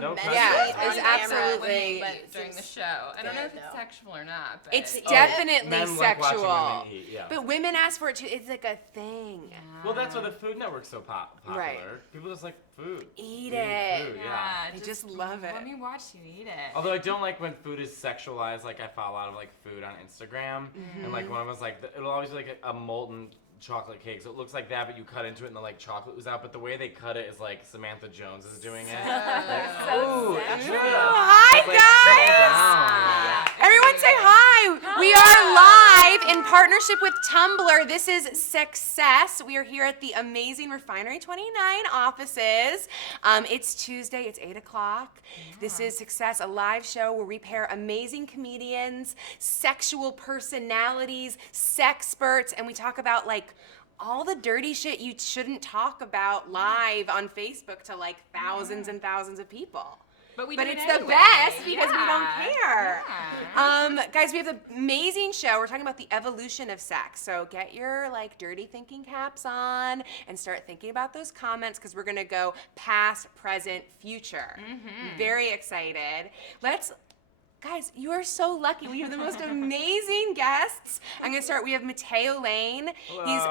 no immensely. pressure. It's absolutely during the show. I don't know if it's sexual or not, but it's definitely men like sexual. watching women eat, yeah. But women ask for it too. It's like a thing. Well, that's why the Food Network's so popular. Right. People just like food. Eat it. Food, yeah. They just love it. Let me watch you eat it. Although I don't like when food is sexualized. Like I follow a lot of like food on Instagram, and like one of them was like it'll always be like a molten chocolate cake, so it looks like that, but you cut into it and the like chocolate was out. But the way they cut it is like Samantha Jones is doing it. Hi guys! Everyone say hi! We are live in partnership with Tumblr. This is Sexcess. We are here at the amazing Refinery 29 offices. It's Tuesday, it's 8 o'clock. This is Sexcess, a live show where we pair amazing comedians, sexual personalities, sexperts, and we talk about like all the dirty shit you shouldn't talk about live on Facebook to like thousands and thousands of people. But it's the best because we don't care. Guys, we have an amazing show. We're talking about the evolution of sex. So get your like dirty thinking caps on and start thinking about those comments because we're gonna go past, present, future. Very excited. Guys, you are so lucky. We have the most amazing guests. I'm gonna start. We have Matteo Lane. Hello. He's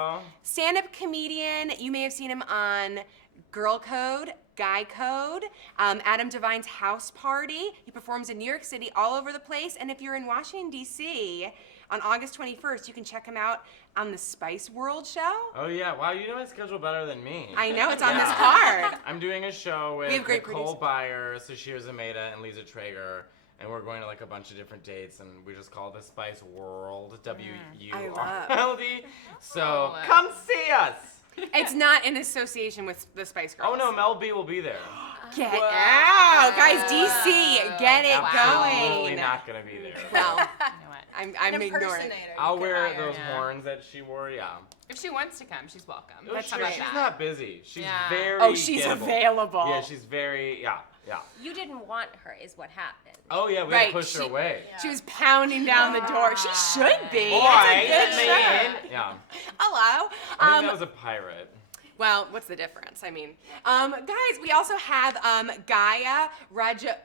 stand-up comedian. You may have seen him on Girl Code, Guy Code, Adam Devine's House Party. He performs in New York City, all over the place. And if you're in Washington, D.C., on August 21st, you can check him out on the Spice World show. Oh yeah, wow, you know my schedule better than me. I know, it's on this card. I'm doing a show with Nicole Byer, Sashir Zameda, and Lisa Traeger. And we're going to like a bunch of different dates, and we just call it the Spice World, WURLD. So come see us. It's not in association with the Spice Girls. Oh no, Mel B will be there. Get out, guys! DC, get it going. Absolutely not gonna be there. Well, you know what? I'm ignoring it. I'll wear those horns that she wore. Yeah. If she wants to come, she's welcome. Oh, She's not busy. She's very. Oh, she's gettable. available. Yeah, she's very. Yeah. You didn't want her, is what happened. Oh yeah, we had to push her away. She was pounding down the door. She should be. Boy, That's a good show. Yeah. Hello. I think that was a pirate. Well, what's the difference? I mean, guys, we also have Gaya Rajigopalan.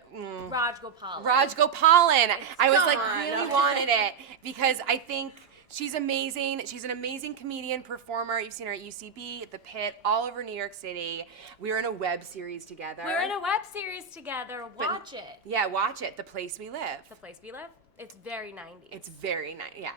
I was like really wanted it because I think she's amazing. She's an amazing comedian, performer. You've seen her at UCB, The Pit, all over New York City. We were in a web series together. Watch it. Yeah, watch it. The Place We Live. The Place We Live. It's very 90s. It's very nice. Yeah.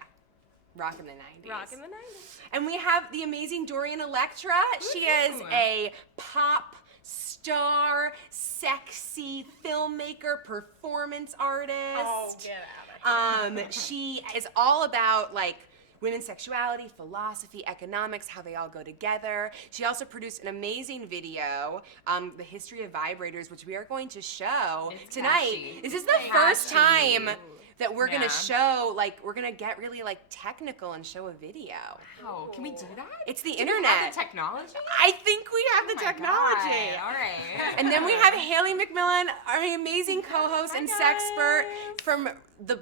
Rockin' the 90s. Rockin' the 90s. And we have the amazing Dorian Electra. She is a pop star, sexy filmmaker, performance artist. Oh, get out of here. She is all about like women's sexuality, philosophy, economics, how they all go together. She also produced an amazing video, The History of Vibrators, which we are going to show tonight. Catchy. This is the first time that we're gonna show, like, we're gonna get really like technical and show a video. Wow, can we do that? It's the Do internet. we have the technology? I think we have the technology. God. All right. And then we have Haley MacMillen, our amazing co-host and sexpert from the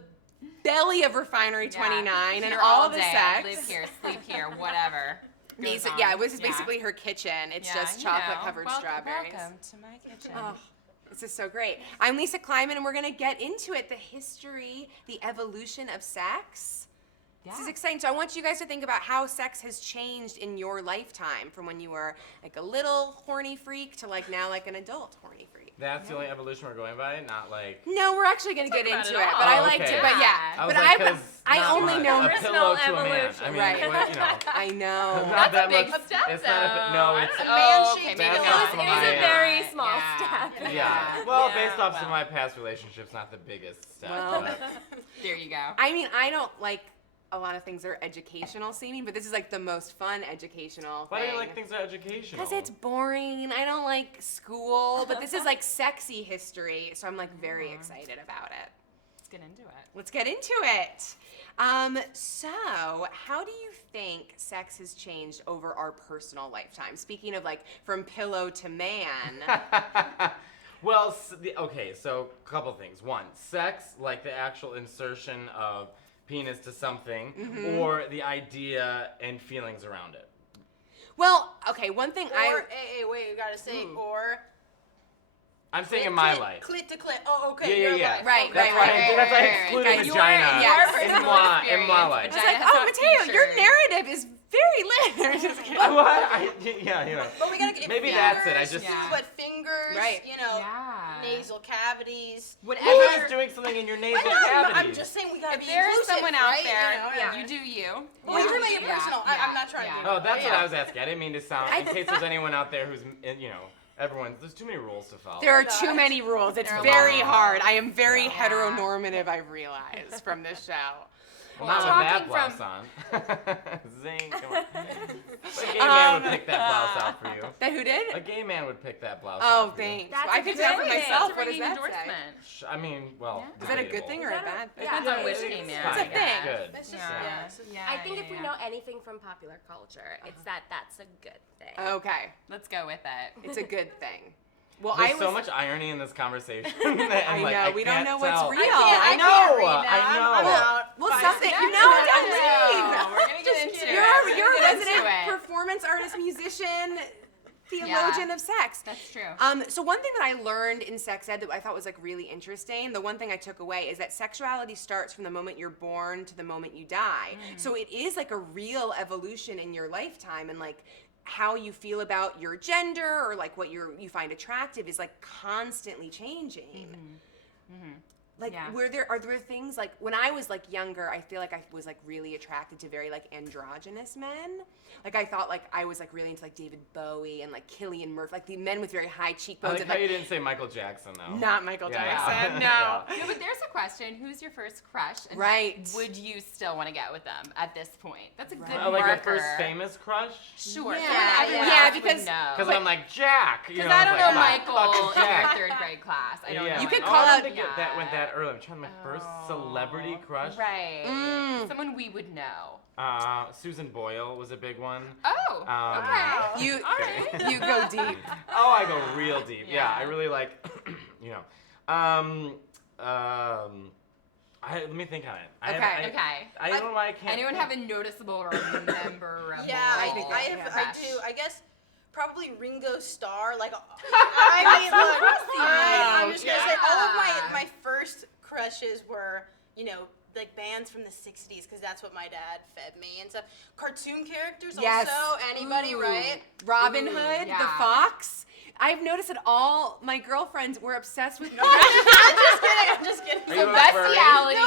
belly of Refinery 29 and all the sex. Live here, sleep here, whatever. This is basically her kitchen. It's just chocolate-covered strawberries. Welcome to my kitchen. Oh, this is so great. I'm Lisa Kleinman, and we're going to get into it, the history, the evolution of sex. This is exciting. So I want you guys to think about how sex has changed in your lifetime from when you were like a little horny freak to like now like an adult horny freak. That's the only evolution we're going by, not like. No, we're actually going to get into it, but I like to. But I only know a pillow to a man. I mean, right. what, you know. I know. Not that big much. step, It's not. No, it's. A man shape. Maybe It was a very small step. Yeah. Well, based off some of my past relationships, not the biggest step. Well, but. There you go. I mean, I don't like a lot of things that are educational seeming, but this is like the most fun educational Why thing. do you like things that are educational? Because it's boring. I don't like school, but this is like sexy history, so I'm like very excited about it. Let's get into it. Let's get into it. So how do you think sex has changed over our personal lifetime? Speaking of like from pillow to man. Well, okay, so a couple things. One, sex, like the actual insertion of penis to something, or the idea and feelings around it. Well, okay, one thing Wait, you gotta say or. I'm saying in my life. Clit to clit. Oh, okay. Your life. Right, That's why I excluded Right. vagina Yes. in my life. It's like, oh, Matteo, your narrative is very lit. Just kidding. Yeah. But we gotta get Maybe fingers, that's it. I just But fingers, Right. nasal cavities. Who is doing something in your nasal cavities? I'm just saying we gotta be If there is inclusive, someone out right? there, you do you. Well, you're making it personal. I'm not trying to. Oh, that's what I was asking. I didn't mean to sound. In case there's anyone out there who's, there's too many rules to follow. There are too many rules. It's very hard. I am very heteronormative, I've realized, from this show. Well, not with that blouse on. Zing, come on. A gay man would pick that blouse out for you. That who did? A gay man would pick that blouse Oh, out for you. thanks. That's I a could good tell for thing. myself. That's What a does ringing that endorsement. say? I mean, well. Is that a good thing or a bad thing? Depends on which gay man. It's a thing. Good. It's just, I think if we know anything from popular culture, it's that's a good thing. Okay, Let's go with it. it's a good thing. Well, There's so much irony in this conversation. that I'm I like, know, we don't can't know what's tell. real. I know. Well, something, We're gonna get into it. You're a We're gonna get resident into it. performance artist, musician, theologian of sex. That's true. So one thing that I learned in sex ed that I thought was like really interesting, the one thing I took away is that sexuality starts from the moment you're born to the moment you die. So it is like a real evolution in your lifetime, and like how you feel about your gender or like what you find attractive is like constantly changing. Like, are there things like when I was like younger, I feel like I was like really attracted to very like androgynous men. Like I thought like I was like really into like David Bowie and like Cillian Murphy, like the men with very high I cheekbones. like and, how like, you didn't say Michael Jackson, though. not Michael Yeah. Jackson, Yeah. no. No, but there's a question. Who's your first crush? And Right. would you still want to get with them at this point? That's a good Like marker. your first famous crush? Sure. Yeah, Everyone yeah, else would because- know. Because I'm like, Jack. Because I don't know Michael Fucking in your Jack. third grade class. I don't know. You could Michael. call I out- don't think that went that early. I'm trying to my first celebrity crush. Right. Mm. Someone we would know. Susan Boyle was a big one. Oh. Okay. You Okay. you go deep. Oh, I go real deep. Yeah, Yeah. I really like, let me think on it. Okay. Okay. I don't know why I can't. Anyone think. have a noticeable or memorable Yeah, I crush? do. I guess probably Ringo Starr. Like, I mean, look, I'm just gonna say all of my first crushes were, like bands from the 60s, because that's what my dad fed me and stuff. Cartoon characters Yes. also. Anybody, Ooh. right? Robin Hood, the yeah. fox. I've noticed that all my girlfriends were obsessed with. I'm just kidding. Are you a furry? Bestiality.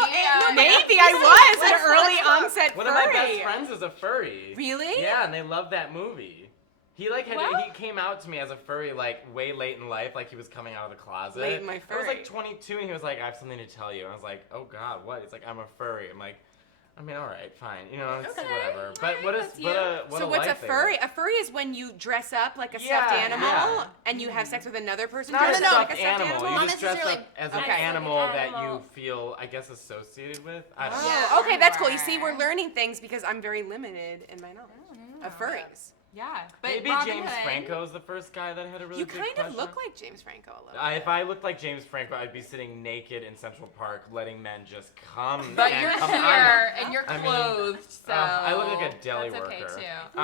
Maybe I was an early onset One furry. of my best friends is a furry. Really? Yeah, and they love that movie. He he came out to me as a furry like way late in life, like he was coming out of the closet. Late in my I was furry. like 22, and he was like, "I have something to tell you." And I was like, "Oh God, what?" He's like, "I'm a furry." I'm like, "I mean, all right, fine, it's whatever." But what is So what's a furry? A furry is when you dress up like a stuffed animal and you have sex with another person. Not a dressed up stuffed like a stuffed animal. Not You just dress necessarily- up as Okay. an animal that you Animal. feel, I guess, associated with. I don't know. Oh, okay, that's cool. You see, we're learning things because I'm very limited in my knowledge of furries. Yeah. But Maybe Robin James Hood, Franco's the first guy that I had a really You big kind crush of look on. like James Franco a little. If I looked like James Franco, I'd be sitting naked in Central Park, letting men just come. But and you're come on here and you're I mean, clothed, so I look like a deli that's okay worker. too.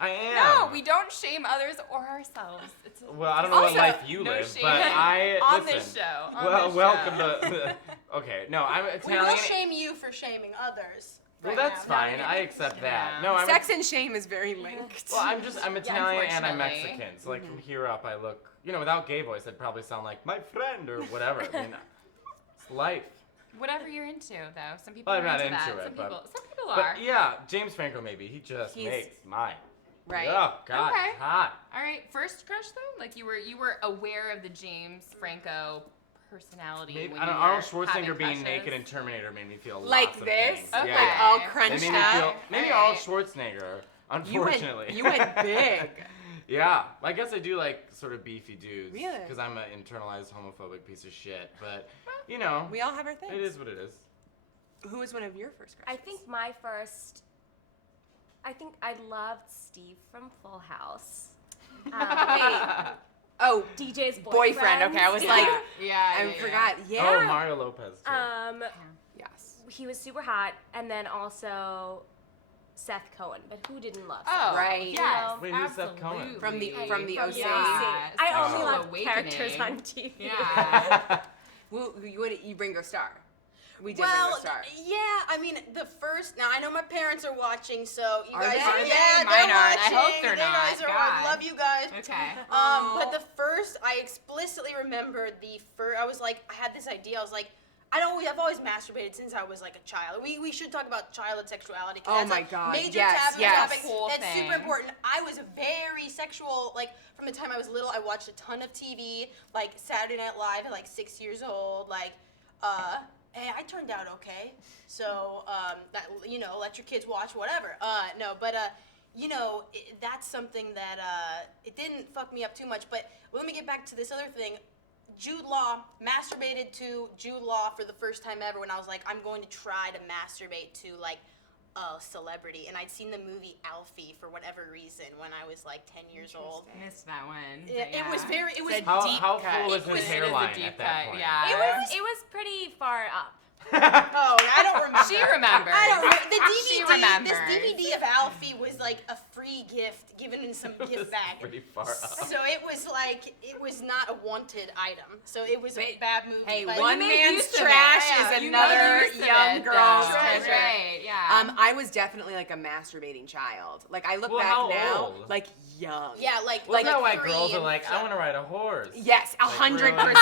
I am. No, we don't shame others or ourselves. It's Well, I don't know what Also, life you no live, shame but I on listen. this show. on Well, this welcome show. to. Okay, no, I'm We will Italian. shame you for shaming others. Well, right that's now. fine. I accept that. No, I'm. Sex and shame is very linked. Well, I'm Italian and I'm unfortunately. Mexican, so like from here up, I look. Without gay voice, I'd probably sound like my friend or whatever. I mean, it's life. Whatever you're into, though. Some people Well, are I'm not into that. into it, Some people But are. yeah, James Franco maybe. He just He's- makes my. Right. Oh God, Okay. it's hot. All right, first crush though, like you were aware of the James Franco personality. Maybe when I don't. you Arnold were Schwarzenegger having being crushes. naked in Terminator made me feel Like lots of this? things. Okay. Yeah, Like yeah. all It crunched made me up. feel. Maybe Alright. Arnold Schwarzenegger. Unfortunately. You went big. Yeah, I guess I do like sort of beefy dudes. Really? Because I'm an internalized homophobic piece of shit. But We all have our things. it is what it is. Who was one of your first crushes? I think I loved Steve from Full House. Oh, DJ's boyfriend. Okay, I was like, Yeah. I forgot. Oh, Yeah. Mario Lopez too. Yes. He was super hot, and then also Seth Cohen, but who didn't love Oh, Seth? right. Yes, Wait, who's Seth Cohen? absolutely. From the OC. Yeah. I Sexual only love awakening. characters on TV. Yeah. You bring Ringo Starr. We did Well, Ringo Starr. yeah, I mean, the first. Now I know my parents are watching, so you Are guys. they? Are they? Yeah, Mine they're aren't. watching. I hope they're They guys not. are God. love you guys. Okay. But the first, I explicitly remember the first. I was like, I had this idea. I was like, I've always masturbated since I was like a child. We should talk about childhood sexuality. 'Cause Oh that's my a God, Major yes, taboo yes. topic. Whole That's thing. super important. I was very sexual. Like from the time I was little, I watched a ton of TV. Like Saturday Night Live at like 6 years old. Like, hey, I turned out okay. So that let your kids watch whatever. That's something that it didn't fuck me up too much. But let me get back to this other thing. Jude Law, masturbated to Jude Law for the first time ever when I was like, I'm going to try to masturbate to like a celebrity. And I'd seen the movie Alfie for whatever reason when I was like 10 years old. Missed that one. It was very, it was It's a How deep how cut. full was It his was- it is a hairline deep at that cut, point? yeah. It was pretty far up. Oh, I don't remember. She remembers. I don't remember. The She DVD, remembers. this DVD of Alfie was like a free gift given in some It was gift bag. pretty far up. So it was like, it was not a wanted item. So it was a Wait, bad movie. Hey, but one made man's use of trash it. Yeah, is you another made use of young it, girl's though. treasure. Right, yeah. I was definitely like a masturbating child. Like I look Well, back how now, old? like young. Yeah, like Well, isn't that why 3 girls are and like, I so- want to ride a horse? Yes, Like, really? 100%.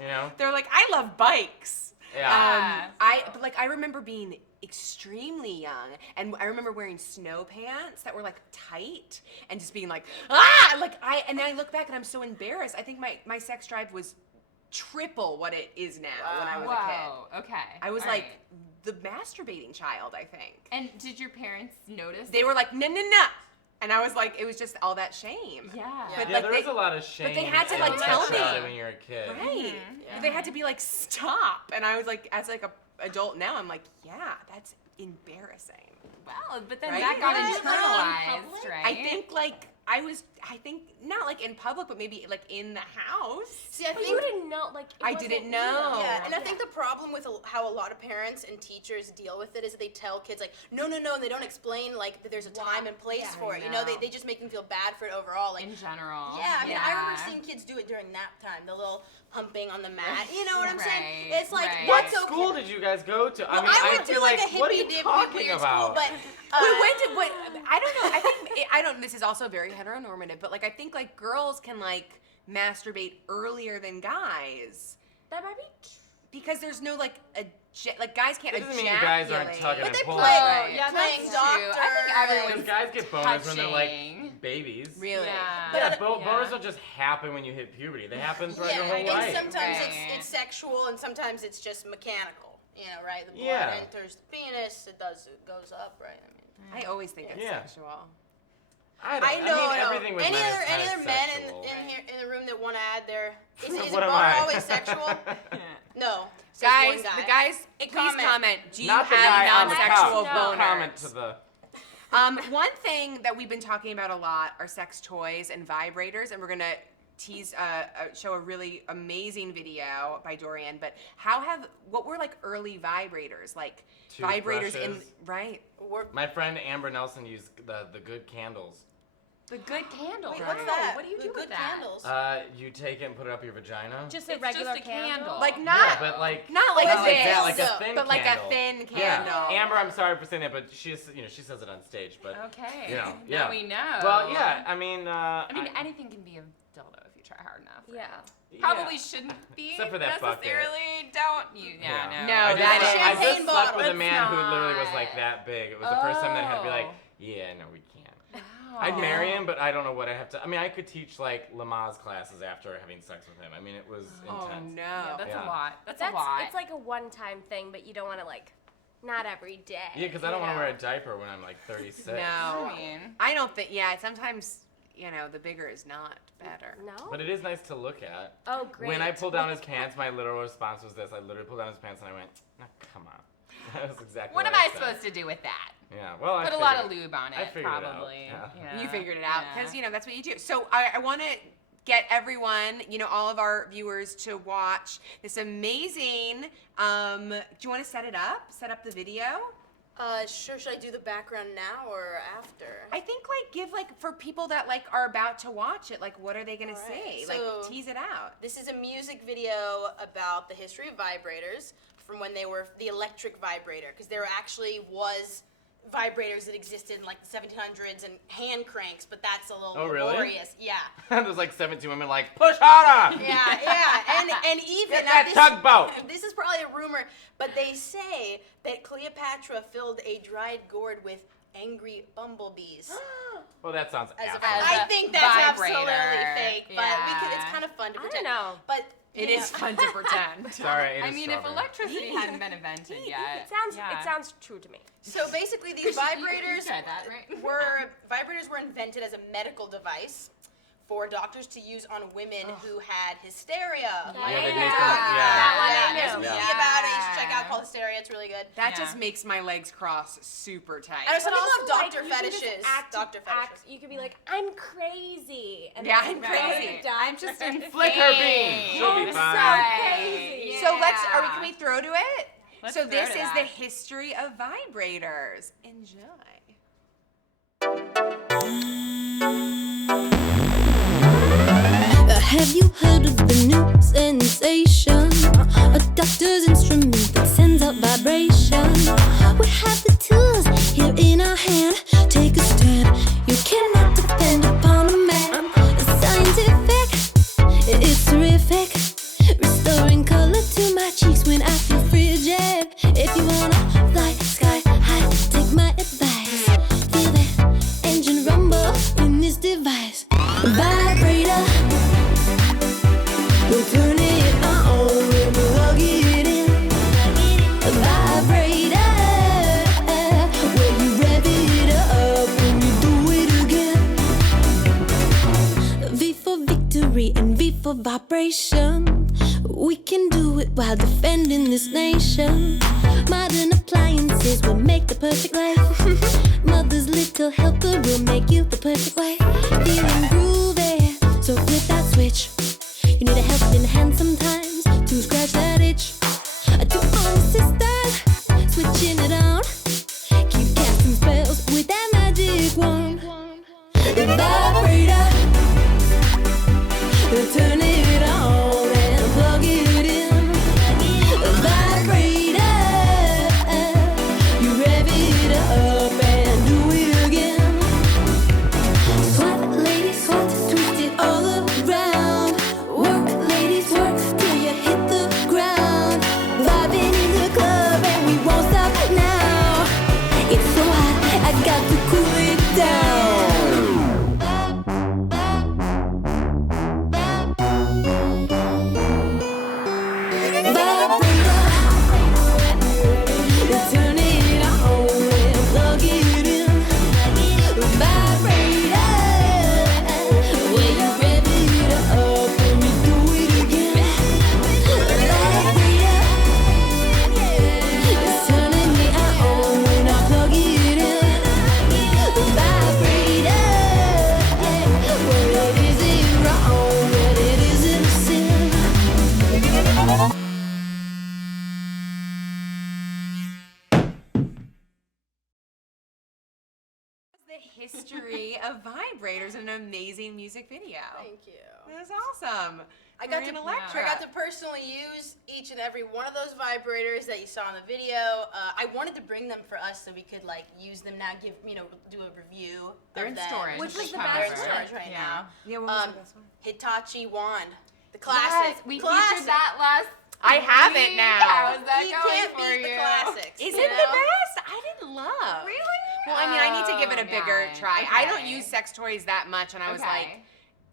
You know? They're like, I love bikes. Yeah. I remember being extremely young, and I remember wearing snow pants that were like tight, and just being like, and then I look back and I'm so embarrassed. I think my sex drive was triple what it is now when I was a kid. Whoa, okay. I was All like right. the masturbating child, I think. And did your parents notice? They were like, no. And I was like, it was just all that shame. Yeah. But Yeah, like there they, is a lot of shame. they had to, in like, tell sexuality me. when you're a kid. right. Yeah. They had to be like, stop. And I was like, as like a adult now, I'm like, yeah, that's embarrassing. Well, but then Right? that got Yeah. internalized, right? I think not like in public, but maybe like in the house. See, I But think you didn't know, like, it I wasn't didn't you. know. Yeah, and I think the problem with how a lot of parents and teachers deal with it is that they tell kids like, no, and they don't explain like that there's a time and place Yeah, for it. I You know, know. they just make them feel bad for it overall. Like, in general. yeah, I mean, I remember seeing kids do it during nap time, the little pumping on the mat. You know what I'm saying? Right, It's like, right. What that's okay. school did you guys go to? Well, I mean, I went to feel like like, a what are hippie you dippy talking weird about? school, but I don't know. I don't. This is also very heteronormative, but like I think like girls can like masturbate earlier than guys That might be because there's no like like guys can't It doesn't ejaculate. mean guys aren't tugging But and they pulling. play, Right. Yeah, playing that's doctor. true. I think everyone's Because guys get boners when they're touching. like babies. Really? Yeah. Yeah, But- boners don't just happen when you hit puberty. They happen throughout your whole and life. sometimes Right. it's sexual and sometimes it's just mechanical. You know, right? The blood Yeah. enters the penis, it goes up, right? I mean, I always think it's Yeah. sexual. I know. mean, everything with any men other is kind of men sexual. in here in the room that want to add their is a What am boner I? always sexual? No. Says Guys, one guy. the guys, Hey, please comment. Do you Not the have guy on the non-sexual couch. boners? Comment to the. One thing that we've been talking about a lot are sex toys and vibrators, and we're gonna show a really amazing video by Dorian. But what were like early vibrators, like vibrators in Toothbrushes. right? My friend Amber Nelson used the good candles. The good candle. Wait, right? what's that? What do you The do good with that? candles. You take it and put it up your vagina. just a It's regular just a candle. Like yeah, not but like not like not this, like that, like a dildo, thin but like candle. a thin Yeah, candle. Amber, I'm sorry for saying that, but she says it on stage. But Okay. You know, Now yeah. we know. well, yeah, I mean, anything can be a dildo if you try hard enough. right? Yeah. Probably shouldn't be Except for that bucket. necessarily. Don't you? Yeah, Yeah. no. No, I that just, is- I just Champagne slept with a bottle. man who It's literally was not. like that big. It was the first time that I had to be like, Oh. yeah, no, we can't. Oh. I'd marry him, but I don't know what I have to. I mean, I could teach like Lamaze classes after having sex with him. I mean, it was Oh intense. no. Yeah, that's Yeah. a lot. That's That's a lot. it's like a one-time thing, but you don't want to like, not every day. Yeah, because I don't want to wear a diaper when I'm like 36. No. I mean, I don't think. Yeah, sometimes the bigger is not better. No. But it is nice to look at. Oh, great. When I pulled down his pants, my literal response was this. I literally pulled down his pants and I went, "Nah, come on." That was exactly what am I I said. supposed to do with that? Yeah, well, I Put a lot of figured- lube on I it, figured it out, probably. yeah. You figured it out Yeah. because that's what you do. So I want to get everyone, all of our viewers to watch this amazing. Do you want to set it up? Set up the video. Sure. Should I do the background now or after? I think give for people that are about to watch it, what are they gonna say? So Tease it out. this is a music video about the history of vibrators from when they were the electric vibrator, because there actually was vibrators that existed in the 1700s and hand cranks, but that's a little laborious. Yeah. There's 17 women push harder. Yeah, and even Get that tugboat. This is probably a rumor, but they say that Cleopatra filled a dried gourd with angry bumblebees. Well, that sounds I think that's vibrator. absolutely fake, but Yeah. it's kind of fun to I pretend. don't know. But It is fun to pretend. Sorry, it I is mean, if strawberry. electricity hadn't been invented yet. It sounds true to me. So basically, these vibrators You tried that, right? were invented as a medical device for doctors to use on women who had hysteria. Yeah, they make them, That one I There's a knew. movie about it. You should check out called Hysteria. It's really good. That Yeah. just makes my legs cross super tight. And some people have Also, doctor you can just fetishes. act- Doctor fetishes. You could be like, I'm crazy. And Yeah, then I'm when crazy. you're done- I'm just in Flick her bean. She'll be I'm fine. so crazy. So can we throw to it? Let's So throw this to is that. the history of vibrators. Enjoy. Have you heard of the new sensation? A doctor's instrument that sends out vibration. We have the tools here in our hand. Take a stand. You cannot depend upon a man. It's scientific. It's terrific. Restoring color to my cheeks when I feel frigid. If you wanna fly sky high, take my advice. Feel that engine rumble in this device. Vibrator. We'll turn it on and plug it in. A vibrator, where you rev it up and you do it again. V for victory and V for vibration. We can do it while defending this nation. Modern appliances will make the perfect life. Mother's little helper will make you the perfect wife. Feeling groovy, so flip that switch. You need a helping hand sometimes to scratch that itch. To all the sisters, switching it on. Keep casting spells with that magic wand. The vibrator, turn it on and plug it in. The vibrator, you rev it up and do it again. Swat, ladies, swat, twist it all around. Work, ladies, work till you hit the ground. Vibing in the club and we won't stop now. It's so hot, I got to cool it down. Vibrator, turn it on and plug it in. Vibrator, where you rev it up and you do it again. Vibrator, it's turning me on when I plug it in. Vibrator, well, it isn't wrong, but it isn't a sin. The history of vibrators, an amazing music video. Thank you. That was awesome. I got Dorian to Electra. personally use each and every one of those vibrators that you saw in the video. I wanted to bring them for us so we could use them now. Do a review. They're of in them. storage. Which was the They're in best storage one? right Yeah. now. Yeah, what was the best one? Hitachi wand, the classic. Yes, we classic. featured that last. I have it week. now. How's that You going can't for beat the you? classics. Is you it the know? best? I didn't love. Really? Well, I mean, I need to give it a Oh, bigger God. try. I don't Okay. use sex toys that much, and I was like, Okay.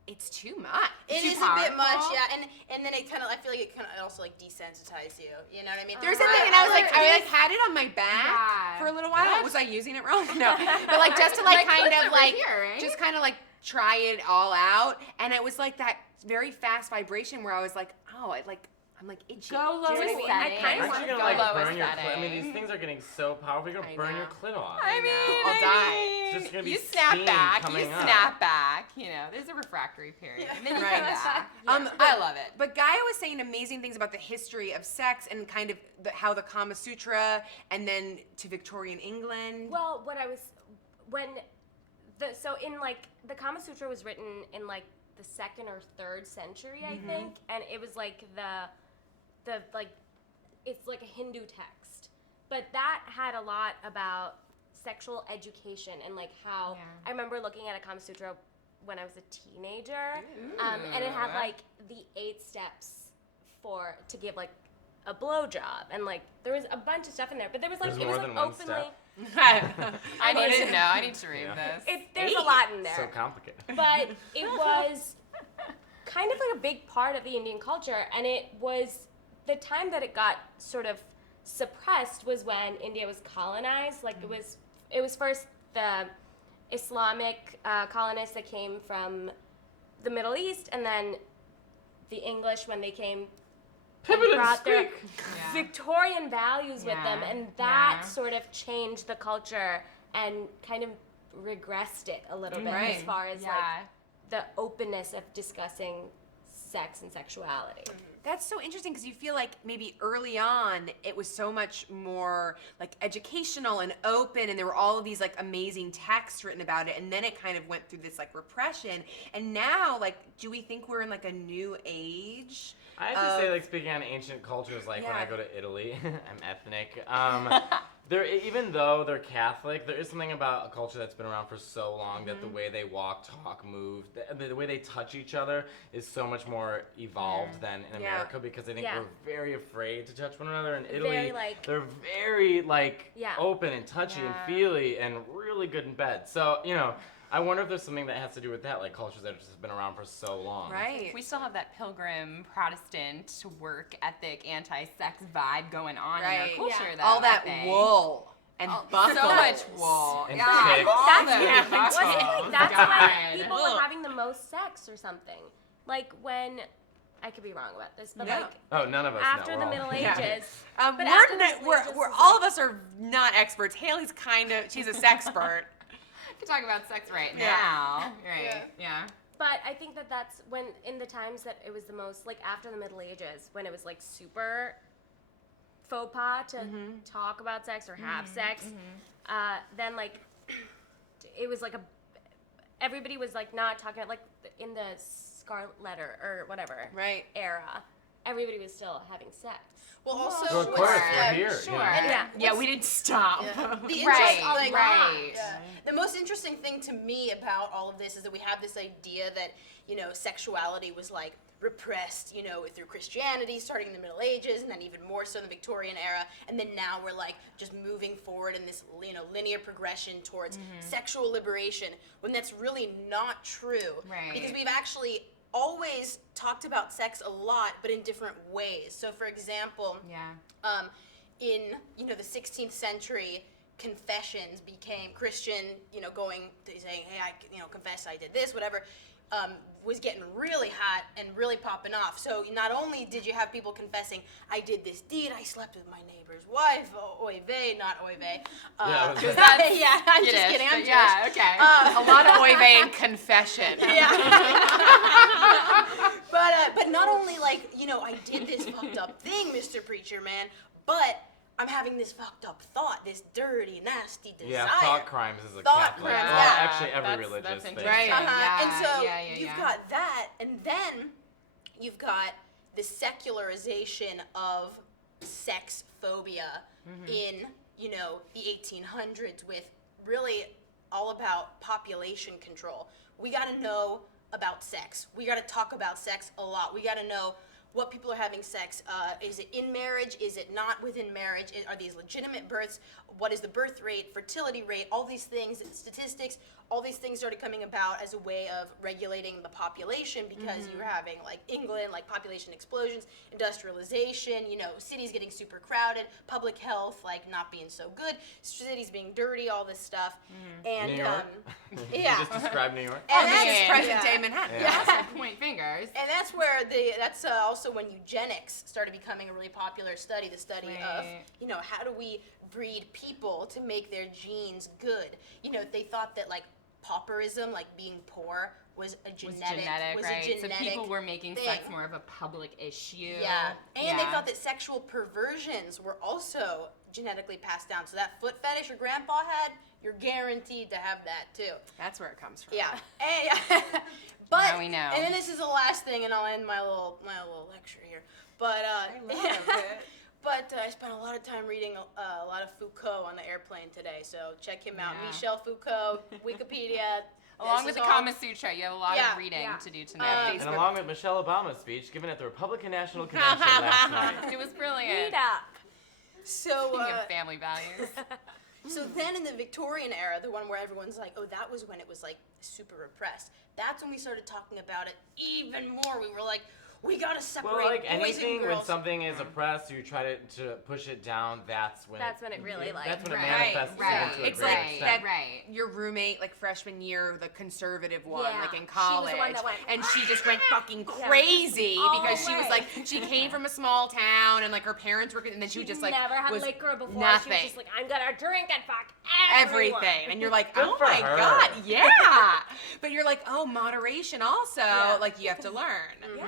it's too much. It Too is a bit much, powerful? yeah, and then it kind of, I feel like it kind of also desensitizes you. You know what I mean? There's a Right. thing, and I was like, Right. I had it on my back Yeah. for a little while. What? Was I using it wrong? No, but just to My kind clips of are right here, right? just kind of try it all out, and it was that very fast vibration where I was like, oh, I'm like itchy. Go low Do you know what I mean? aesthetic. I kind of Aren't you want gonna to like low burn your clit? I mean, aesthetic. these things are getting so powerful. You're gonna burn your clit off. I mean, I'll die. It's just gonna be you snap steam back. coming You up. snap back. You know, there's a refractory period, and then you Right. come back. I love it. But Gaya was saying amazing things about the history of sex and kind of how the Kama Sutra and then to Victorian England. Well, so in like the Kama Sutra was written in like the 2nd or 3rd century, I think, and it was like the like it's like a Hindu text, but that had a lot about sexual education and like how I remember looking at a Kama Sutra when I was a teenager, and it had like the 8 steps to give like a blowjob, and like there was a bunch of stuff in there, but there was like There's it was more like than one openly. I need to know. I need to read this. There's a lot in there. So complicated. But it was kind of like a big part of the Indian culture, and it was the time that it got sort of suppressed was when India was colonized. Like it was first the Islamic colonists that came from the Middle East, and then the English when they came and brought their Victorian values with them, and that sort of changed the culture and kind of regressed it a little bit as far as like the openness of discussing sex and sexuality. That's so interesting because you feel like maybe early on it was so much more like educational and open, and there were all of these like amazing texts written about it, and then it kind of went through this like repression, and now like do we think we're in like a new age? I have to say, like, speaking on ancient cultures, like when I go to Italy, I'm ethnic. Even though they're Catholic, there is something about a culture that's been around for so long that the way they walk, talk, move, the way they touch each other is so much more evolved than in America, because I think we're very afraid to touch one another. In Italy, they're very like open and touchy and feely and really good in bed. So, you know, I wonder if there's something that has to do with that, like cultures that have just been around for so long. Right. We still have that pilgrim Protestant work ethic, anti-sex vibe going on in our culture. Though, all that wool and buckles. So much wool. And That's why people were having the most sex or something. Like when, I could be wrong about this, but like none of us after know. the Middle Ages. We're all of us are not experts. Haley's she's a sexpert. We can talk about sex right now. Right. Yeah. But I think that's when, in the times that it was the most, like after the Middle Ages, when it was like super faux pas to talk about sex or have sex, then like it was like everybody was like not talking, like in the Scarlet Letter or whatever era, everybody was still having sex. Well, also, So of course, we're here. Sure. You know? Yeah, we didn't stop. The Right. The most interesting thing to me about all of this is that we have this idea that, you know, sexuality was like repressed, you know, through Christianity starting in the Middle Ages, and then even more so in the Victorian era, and then now we're like just moving forward in this, you know, linear progression towards sexual liberation, when that's really not true. Right. Because we've actually always talked about sex a lot, but in different ways. So, for example, in, you know, the 16th century, confessions became Christian, you know, going to saying, hey, I, you know, confess I did this, whatever, was getting really hot and really popping off. So not only did you have people confessing, I did this deed, I slept with my neighbor's wife, oy vey, not oy vey. Yeah, I'm just kidding, I'm Jewish. Yeah, okay. A lot of oy vey and confession. But not only like, you know, I did this fucked up thing, Mr. Preacher Man, but I'm having this fucked up thought, this dirty, nasty desire. Yeah, thought crimes is a Thought Catholic. crimes, Well, yeah. actually, every That's religious thing. interesting. Right. And so you've got that, and then you've got the secularization of sex phobia in, you know, the 1800s, with really all about population control. We got to know about sex. We got to talk about sex a lot. We got to know what people are having sex. Is it in marriage? Is it not within marriage? Are these legitimate births? What is the birth rate, fertility rate, all these things, statistics, all these things started coming about as a way of regulating the population, because you were having like England, like population explosions, industrialization, you know, cities getting super crowded, public health like not being so good, cities being dirty, all this stuff. And New York? yeah. You just described New York? And This is that's present day Manhattan. Also point fingers. And that's where that's also when eugenics started becoming a really popular study. The study of, how do we breed people to make their genes good? They thought that like pauperism, like being poor, was a genetic so people were making sex more of a public issue. Yeah, and they thought that sexual perversions were also genetically passed down. So that foot fetish your grandpa had, you're guaranteed to have that too. That's where it comes from. Yeah. But now we know. And then this is the last thing, and I'll end my little lecture here. But I love it. But I spent a lot of time reading a lot of Foucault on the airplane today, so check him out. Michel Foucault, Wikipedia. Along with the Kama Sutra, you have a lot of reading to do tonight. And along with Michelle Obama's speech given at the Republican National Convention last night. It was brilliant. Read up. So, Speaking of family values. So then in the Victorian era, the one where everyone's like, oh, that was when it was like super repressed. That's when we started talking about it even more. We were like, we gotta separate well, like boys anything, and girls. when something is oppressed, you try to push it down. That's when it really like. That's when it manifests into a It's great like extent. that your roommate, like freshman year, the conservative one, Yeah. like in She was college, the one that went, and she just went fucking crazy All because the she was way. like, she came from a small town and like her parents were, and then she was just like, never had was liquor before. nothing. She was just like, I'm gonna drink and fuck everyone. Everything, and you're like, Good oh for my her. god, yeah. But you're like, oh, moderation also, like you have to learn a little.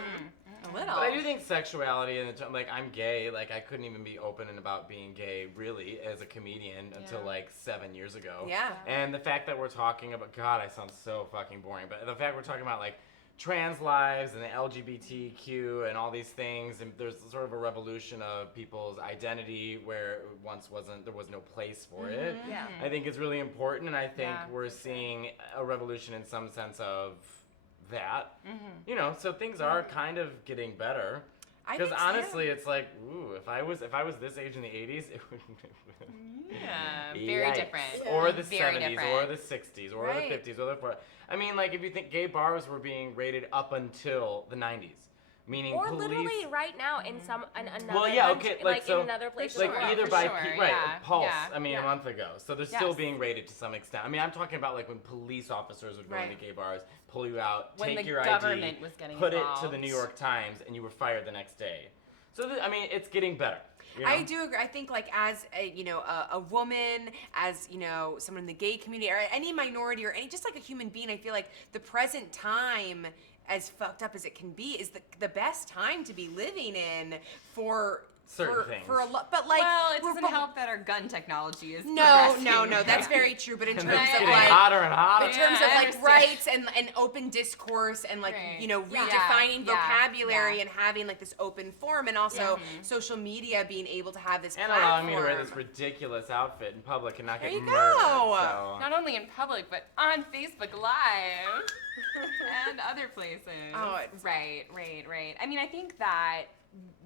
But I do think sexuality, and like I'm gay, like I couldn't even be open about being gay really as a comedian until like 7 years ago. Yeah. And the fact that we're talking about, God, I sound so fucking boring, but the fact we're talking about like trans lives and the LGBTQ and all these things, and there's sort of a revolution of people's identity where once there was no place for it. Yeah. I think it's really important, and I think we're seeing a revolution in some sense of that. So things are kind of getting better. Because honestly, it's like, ooh, if I was this age in the 80s, it would very Yikes. different. Or the Very 70s, different. or the 60s, or the 50s, or the 40s. I mean, like, if you think gay bars were being rated up until the 90s, meaning Or police... literally right now in another Well, yeah, country, okay, like so, in another place. like in the world. either For by sure, Pulse. yeah. I mean, a month ago, so they're still Yes. being rated to some extent. I mean, I'm talking about like when police officers would go into gay bars, pull you out, When take the your government ID, was getting put involved. it to the New York Times, and you were fired the next day. So I mean, it's getting better. You know? I do agree. I think like as a woman, as someone in the gay community or any minority or any just like a human being, I feel like the present time, as fucked up as it can be, is the best time to be living in for certain things. For a lot, but like, well, it doesn't help that our gun technology is no, progressing. that's very true. But in And terms it's of getting like hotter and hotter. in terms Yeah, of I like understand. rights and open discourse and like redefining vocabulary and having like this open forum and also social media being able to have this And platform. allowing me to wear this ridiculous outfit in public and not get There you murdered. go. So. Not only in public, but on Facebook Live and other places. Oh, right. I mean, I think that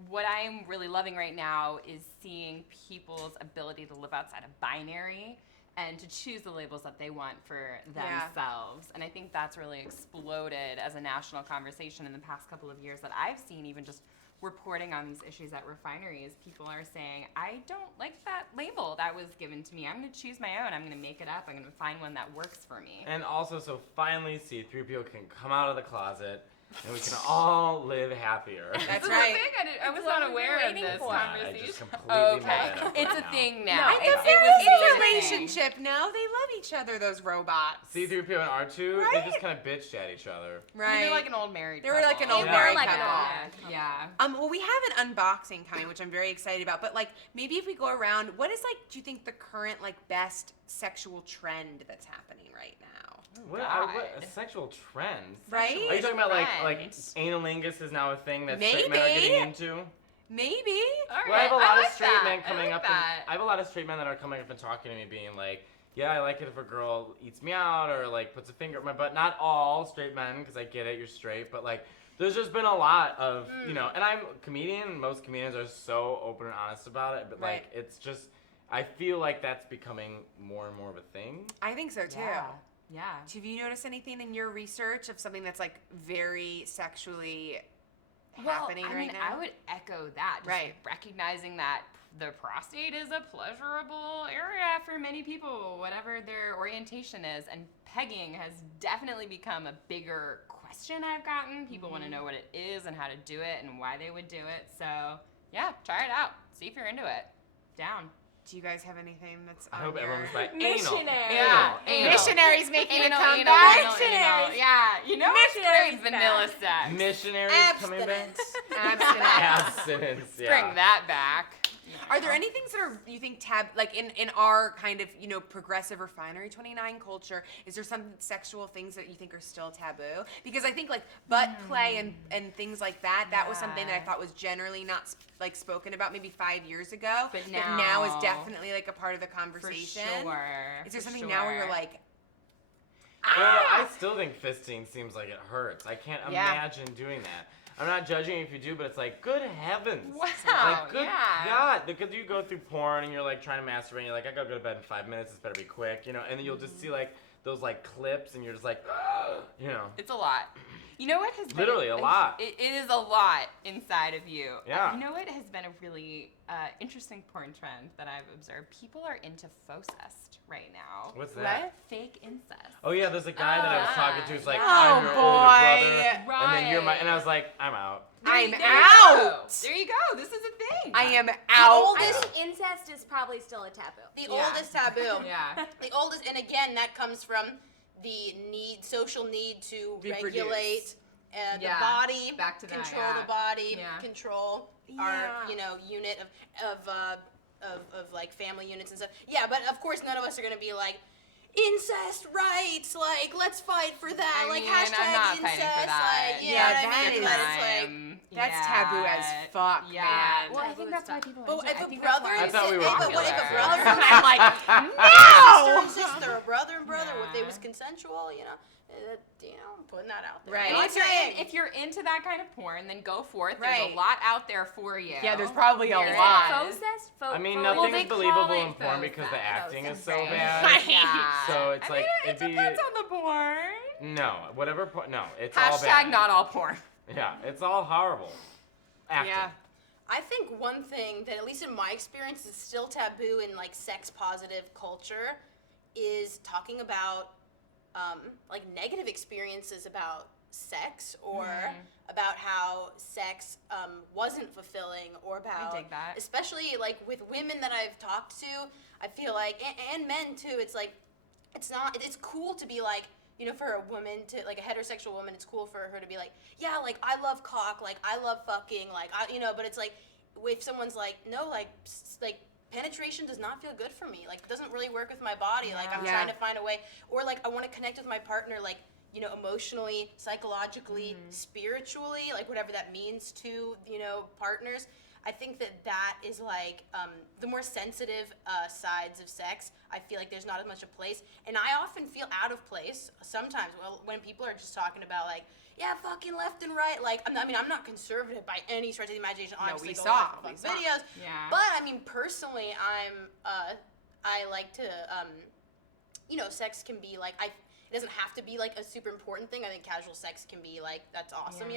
what I'm really loving right now is seeing people's ability to live outside of binary and to choose the labels that they want for themselves. And I think that's really exploded as a national conversation in the past couple of years that I've seen, even just reporting on these issues at refineries. People are saying, I don't like that label that was given to me. I'm going to choose my own. I'm going to make it up. I'm going to find one that works for me. And also, so finally C-3PO can come out of the closet and we can all live happier. That's This is right. a thing. I was It's not what we've aware been of waiting this for. I conversation. just completely Okay. made it up It's right a now. thing No, now. it's It a very was it's a really a thing. relationship now. They love each other, those robots. C-3PO and R2, Right? they just kind of bitched at each other. Right. They're like an old married They were like an couple. old Yeah. married like an couple. Yeah. Well, we have an unboxing coming, which I'm very excited about. But like, maybe if we go around, what is like, do you think the current like best sexual trend that's happening right now? What God. sexual trends? Right? Are you talking about like Trends. analingus is now a thing that Maybe. straight men are getting into? Maybe. All right. Well, I have a lot of like straight that. men coming I like up. that. I have a lot of straight men that are coming up and talking to me, being like, "Yeah, I like it if a girl eats me out or like puts a finger up my butt." Not all straight men, because I get it, you're straight, but like, there's just been a lot of and I'm a comedian. Most comedians are so open and honest about it, but like, it's just, I feel like that's becoming more and more of a thing. I think so too. Yeah. Have you noticed anything in your research of something that's like very sexually happening I right mean, now? I would echo that. Just Right. recognizing that the prostate is a pleasurable area for many people, whatever their orientation is, and pegging has definitely become a bigger question question I've gotten. People want to know what it is and how to do it and why they would do it. So, yeah, try it out. See if you're into it. Down. Do you guys have anything that's on I hope your... everyone's like Missionary. Anal. Missionaries making a Anal, comeback. Missionaries. Yeah, you know it's Missionaries great vanilla sex. Missionaries coming back. Abstinence. Abstinence, yeah. Bring that back. Are there any things that are, you think, like in our kind of, progressive Refinery 29 culture, is there some sexual things that you think are still taboo? Because I think like butt play and things like that, that was something that I thought was generally not like spoken about maybe 5 years ago. But now is definitely like a part of the conversation. For sure. Is there something now where you're like, Well, I still think fisting seems like it hurts. I can't imagine doing that. I'm not judging if you do, but it's like, good heavens. Wow, Like, good God. Because you go through porn and you're like trying to masturbate and you're like, I gotta go to bed in 5 minutes, this better be quick, and then you'll just see like those like clips and you're just like, It's a lot. You know what has been Literally a lot. It is a lot inside of you. Yeah. You know what has been a really interesting porn trend that I've observed? People are into faux-cest right now. What's that? Fake incest. Oh yeah, there's a guy that I was talking to who's like, Oh, I'm your older brother, and then you're my, Right. and I was like, I'm out. I'm There you out. go. There you go. This is a thing. I am The out. oldest incest is probably still a taboo. The Yeah. oldest taboo. Yeah. The oldest, and again, that comes from the social need to Reproduce. regulate the Yeah. body, Back to that, control yeah. the body, Yeah. control Yeah. our unit of like family units and stuff. Yeah, but of course none of us are gonna be like incest rights, like let's fight for that, I like mean, hashtag I'm not incest, fighting for that. like Yeah, what I that mean? is- But it's like That's taboo as fuck, Yeah. man. Well, I Taboo think as that's why fuck. people. but are into it. if I a think that's brother why I thought we were but popular. if a popular. brother I'm like, sister no. and sister, a brother and brother, if it Yeah. was consensual, putting that out there. Right. I'm Well, not saying. if you're into that kind of porn, then go for it. Right. There's a lot out there for you. Yeah, there's probably a There is. lot. Faux cest? I mean, faux- nothing they is believable call in it porn faux because the sex. acting is so Faux bad. Right. Yeah. So it's I like, mean, it it'd be- depends on the porn. No, whatever. No, it's all Hashtag bad. not all porn. Yeah, it's all horrible. Acting. Yeah. I think one thing that, at least in my experience, is still taboo in like sex positive culture is talking about like negative experiences about sex or about how sex wasn't fulfilling or about dig that. especially like with women that I've talked to, I feel like and men too, it's like it's cool to be like, for a woman to, like a heterosexual woman, it's cool for her to be like, yeah, like I love cock, like I love fucking, like but it's like if someone's like, no, like penetration does not feel good for me, like it doesn't really work with my body, like I'm trying to find a way, or like I want to connect with my partner, like emotionally, psychologically, spiritually, like whatever that means to partners. I think that is like the more sensitive sides of sex. I feel like there's not as much a place, and I often feel out of place sometimes. Well, when people are just talking about like, yeah, fucking left and right. Like, I'm not conservative by any stretch of the imagination. Obviously, we go saw. watch the fuck videos. Yeah. But I mean, personally, I like to sex can be like it doesn't have to be like a super important thing. I think casual sex can be like that's awesome,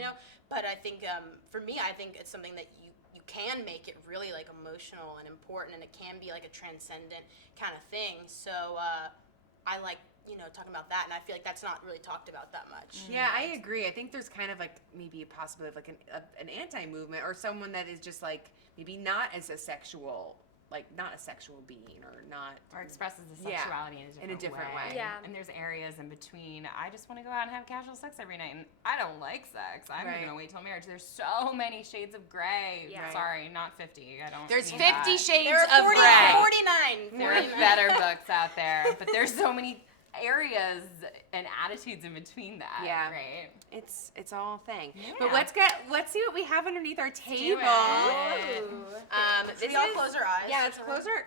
But I think for me, I think it's something that you can make it really like emotional and important, and it can be like a transcendent kind of thing. So I like talking about that, and I feel like that's not really talked about that much. Yeah, I agree. I think there's kind of like maybe a possibility of like an anti-movement or someone that is just like maybe not as a sexual, like not a sexual being or not. Or expresses the sexuality in a different way. Yeah. And there's areas in between. I just want to go out and have casual sex every night, and I don't like sex. I'm Right. going to wait till marriage. There's so many shades of gray. Yeah. Sorry, not 50. I don't. There's mean 50 that. shades There are of 40, gray. 49. There are 49. better books out there, but there's so many areas and attitudes in between that. Yeah. Right. It's all a thing. Yeah. But let's see what we have underneath our table. Should we all close our eyes? Yeah, let's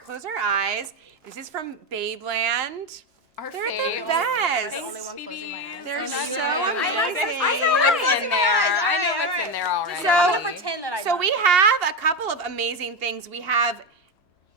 close our eyes. This is from Babeland. Our They're the faves. best. Thanks, Phoebe. They're so I amazing. know what's in closing my there. eyes. I know All right, what's all in there already. So- I'm gonna pretend that I So don't. we have a couple of amazing things. We have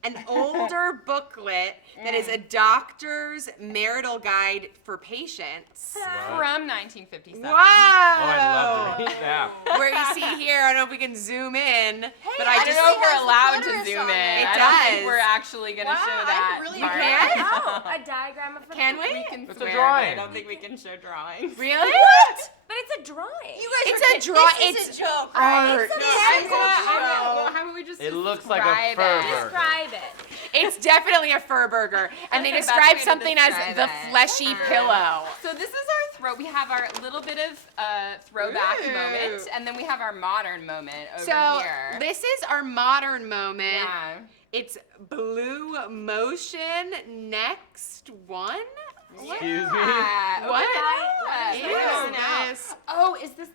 an older booklet that is a doctor's marital guide for patients. From 1957. Wow! Oh, I'd love to read that. Where you see here, I don't know if we can zoom in, but I I don't just know if we're has the allowed to clitoris zoom on in. there. It I don't think does. we're actually going to Wow, show I that. really part. can't? Oh, a diagram of a Can we? We can It's a swear, drawing. but I don't think we can show drawings. Really? But it's a drawing. You guys It's are a kidding. draw- This is it's a joke. art. It's a I'm terrible gonna, joke. how about we just It looks like a describe fur it? burger. Describe it. It's definitely a fur burger. And they That's the best describe way to something as describe the it. fleshy pillow. So this is our throw. We have our little bit of throwback Ooh. moment, and then we have our modern moment over So here. this is our modern moment. Yeah. It's blue motion. Next one. Excuse me. Yeah. What What is going on? this? Oh, is this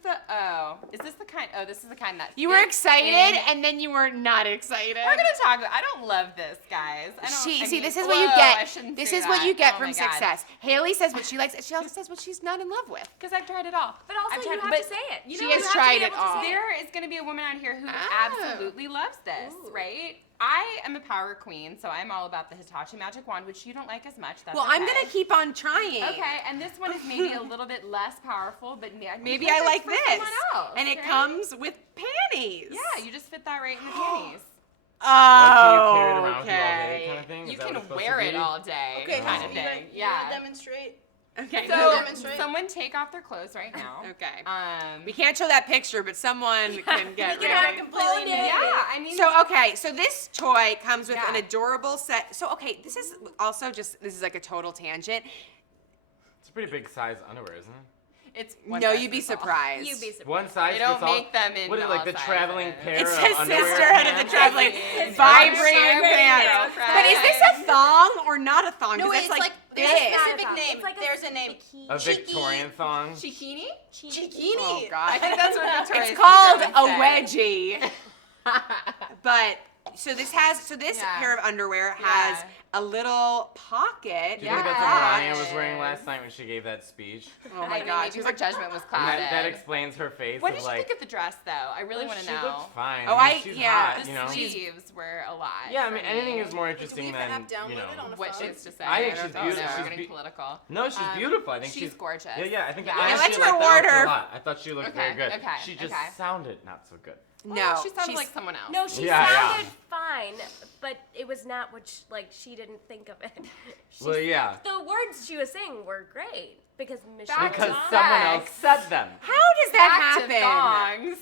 the kind? Oh, this is the kind that You were fits excited, in. and then you were not excited. We're gonna talk about. I don't love this, guys. I don't. See, this is what you get. This This is what you get from Sexcess. Haley says what she likes. She also says what she's not in love with. Because I've tried it all. But also, I've you tried- have but to say it. You she know, has you have to tried be it able to all. say There is going to be a woman out here who Oh. absolutely loves this, Ooh. right? I am a power queen, so I'm all about the Hitachi magic wand, which you don't like as much. That's Well, I'm okay. gonna keep on trying. Okay, and this one is maybe a little bit less powerful, but Maybe I like for this. someone else, And it right? comes with panties. Yeah, you just fit that right in the panties. Like, can you carry it Oh, around with you all day okay. kind of thing? Is You that what can it's supposed wear to it be? all day, Okay, kind so of you thing. wanna Yeah. demonstrate. Okay. So demonstrate? someone take off their clothes right now. Okay. Um, We can't show that picture, but someone can get We can have ready. completely nude. yeah, I mean, So okay, so this toy comes with Yeah. an adorable set. So okay, this is also just like a total tangent. It's a pretty big size underwear, isn't it? it's one No, size you'd be fits all. surprised. You'd be surprised. One size They don't fits all. make them in What is it, like all the sizes. traveling pair It of says underwear sisterhood of the pants? traveling It's vibrating vibrating pants. pants. But is this a thong or not a thong? No, 'Cause it's that's like big. there's a Not a specific thong. name. It's like a There's a name. bikini. A Victorian thong. Chikini? Chikini. Oh God. I think that's what Victoria's It's called Secret a would say. wedgie. But so this Yeah. pair of underwear has Yeah. a little pocket. Do you think Yeah. that's what Melania was wearing last night when she gave that speech? Oh I my mean, God. maybe She was her like, judgment was And clouded. that explains her face. What of did you like, think of the dress, though? I really want to she know. looked fine. Oh, I mean, I- she's yeah. hot, The you know. sleeves were a lot. Yeah, I for mean, me. anything is more Do we interesting even than, have you downloaded know. on a What phone? she has to say. I think she's don't know. beautiful. We're She's getting political. No, she's beautiful. I think she's gorgeous. Yeah, I think Yeah. I Yeah, actually let's liked the reward outfit her. a lot. I thought she looked very Okay, good. okay, She just okay. sounded not so good. no. Well, she sounded she's- like someone else. No, she Yeah, yeah. sounded fine, but it was not what she didn't think of it. Well, yeah. The words she was saying were great because Michelle Back Because to Obama- someone else said them. How does that Back to happen? thongs.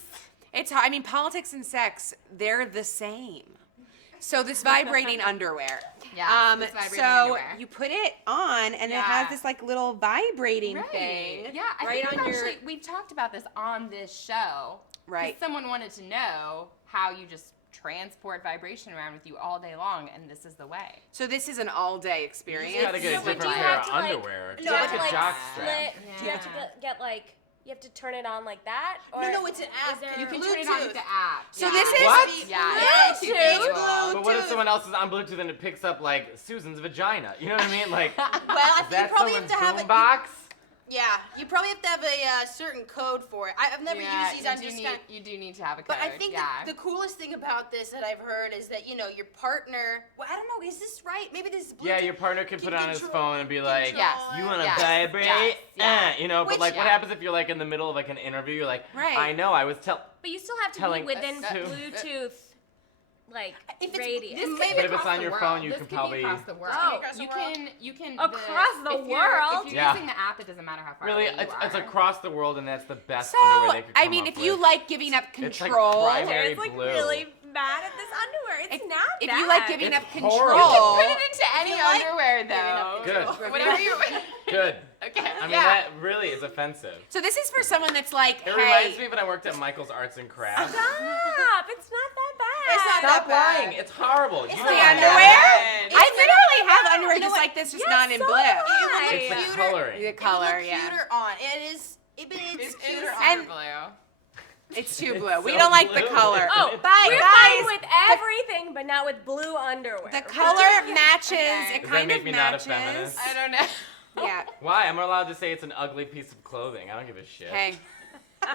It's hard. I mean, politics and sex, they're the same. So this vibrating underwear. Yeah, this vibrating so underwear. you put it on, and it Yeah. has this like little vibrating Right. thing. Yeah, I right think on your. actually we've talked about this on this show. 'Cause Right. Someone wanted to know how you just transport vibration around with you all day long, and this is the way. So this is an all-day You experience. just gotta get Yeah, a but different do you pair have of to, like- underwear. Do It's you have like to a like jock split? strap. Do you have to get like you have to turn it on like that? Or No, it's an app. is there- You can Bluetooth. turn it on with the app. So yeah. this is- What? Yeah, Bluetooth. it's Bluetooth. But what if someone else is on Bluetooth and it picks up like Susan's vagina? You know what I mean? Like, Well, I is think you that probably have someone's to have a boombox? Yeah, you probably have to have a certain code for it. I've never Yeah, used these. I'm you just do kind. need, you do need to have a code. But I think yeah. the coolest thing about this that I've heard is that your partner. Well, I don't know. Is this right? Maybe this is Bluetooth. Yeah, your partner can put it on his control- phone and be like, Yes. "You wanna Yes. vibrate?" Yes. Yeah. You know. But Which- like, what yeah. happens if you're like in the middle of like an interview? You're like, Right. I know. I was But you still have to telling- be within Sue. Bluetooth like If it's- radius. this Maybe But if it's across on the your world. phone, you This can could probably- be across the world. Oh. Across the you world? can Across the if you're world? using Yeah. the app, it doesn't matter how far really. away you It's are. across the world, and that's the best So, underwear they could come I mean, up if you with. like giving up It's like control, primary It's like blue. really mad at this underwear. It's not if bad. you like giving It's up horrible. control, Put it into any you like underwear giving up though. Good. Whatever you. Good. Okay. I mean, yeah. that really is offensive. so this is for someone that's like, It hey, reminds me of when I worked at Michael's Arts and Crafts. Stop! It's not that bad. It's not Stop that bad. lying. It's horrible. It's You not know the that that. underwear. bad. I literally have underwear You know just what? like this, just Yes, not in so blue. do It would I. look It's the cuter. coloring. The It would color, look yeah. cuter on. It's It's cuter on. And- blue. It's too It's blue. We so don't like the blue. color. Oh, It's but we're guys, fine with everything, but not with blue underwear. the color matches. Okay. It Does that kind make of me not a matches. feminist? I don't know. Yeah. Why? I'm allowed to say it's an ugly piece of clothing. I don't give a shit. Hey.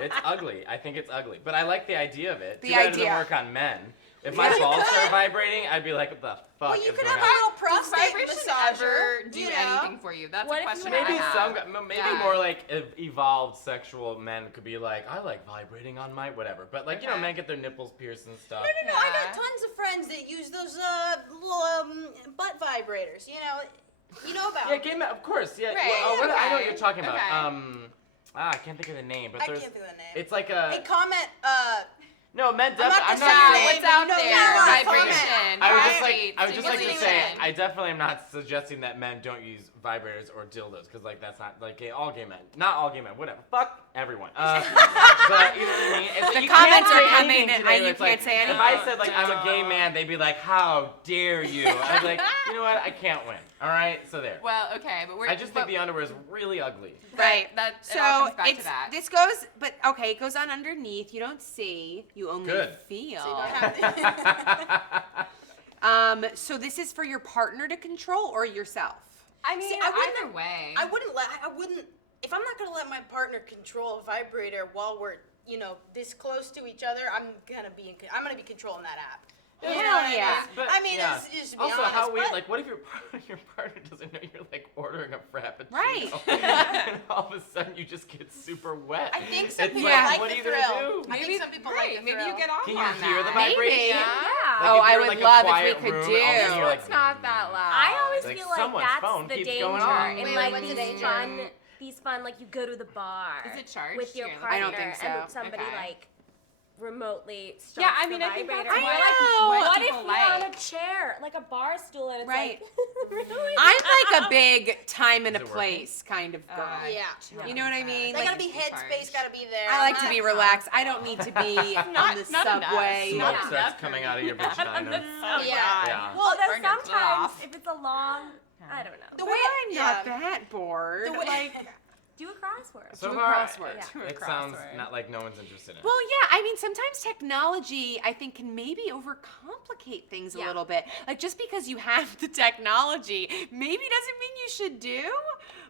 It's ugly. I think it's ugly. But I like the idea of it. The Too bad it idea. doesn't work on men. If my balls start vibrating, I'd be like, what the fuck Well, you is could going have a on? little Does prostate vibration massager. ever do you know? anything for you? That's What a if you question had- Maybe I have. maybe Yeah. more like evolved sexual men could be like, I like vibrating on my whatever. But like, you know, Okay. men get their nipples pierced and stuff. No, I Yeah. got tons of friends that use those little butt vibrators. You know about. Yeah, game of course. Yeah. Right, Well, I know what okay, you're talking about. okay. I can't think of the name, but I there's. can't think of the name. It's like Hey, a. comment. No, men I'm not definitely. I'm gonna not say saying. what's out No, there. yeah, Vibration. I would just Vibrate, I would just like to say, stimulation. I definitely am not suggesting that men don't use vibrators or dildos, because like that's not like all gay men, not all gay men, whatever. Fuck everyone. But you know what I mean? It's, The you comments can't are say coming anything in. today You where it's like, can't say If I anything. said like I'm a gay man, they'd be like, how dare you? I'd be like, you know what? I can't win. All right, so there. Well, okay, but we're. I just think the underwear is really ugly. Right. That it So all comes back it's to that. this goes, but okay, it goes on underneath. You don't see. You only Good. feel. So you don't have to- So this is for your partner to control or yourself. I mean, See, I wouldn't- either way. I wouldn't, if I'm not gonna let my partner control a vibrator while we're, this close to each other, I'm gonna be controlling that app. You know what I mean? yeah. But, I mean, yeah. it's to be Also, honest, how weird, but- like, what if your partner doesn't know you're, like, ordering a frappuccino? Right. And all of a sudden you just get super wet. I think some It's people Yeah. like what the are you thrill. gonna do? I think some people like the maybe thrill. you get off Can on you hear the that. vibration? Maybe. Like, Oh, if I you're, would like, a love if we quiet could room, do. all of a sudden you're like, It's not that loud. I always Like, feel like someone's phone that's the keeps danger going off. in Wait, like what's the these danger? fun like you go to the bar. Is it charged? with your Here, partner I don't think so. and somebody Okay. like remotely starts Yeah, I the mean, I think vibrator. that's and I we're like, know. what if people you're on like. a chair, like a bar stool, and it's Right. like, really? I'm like a big time and a Is it place kind of girl. Yeah. You know what I mean? They Like, gotta be headspace, gotta be there. I like to I'm be not- relaxed. I don't need to be on Not- the not enough. subway. Smoke Yeah. starts coming out of your vagina. Oh, Yeah. God. Yeah. Well, Burn there's your clothes sometimes off. if it's a long, I don't know. The But way I'm not that bored. The way- Like, Do a crossword. So Do a far, crossword. Yeah. it sounds not like no one's interested in it. well, yeah. I mean, sometimes technology, I think, can maybe overcomplicate things a Yeah. little bit. Like, just because you have the technology, maybe doesn't mean you should do.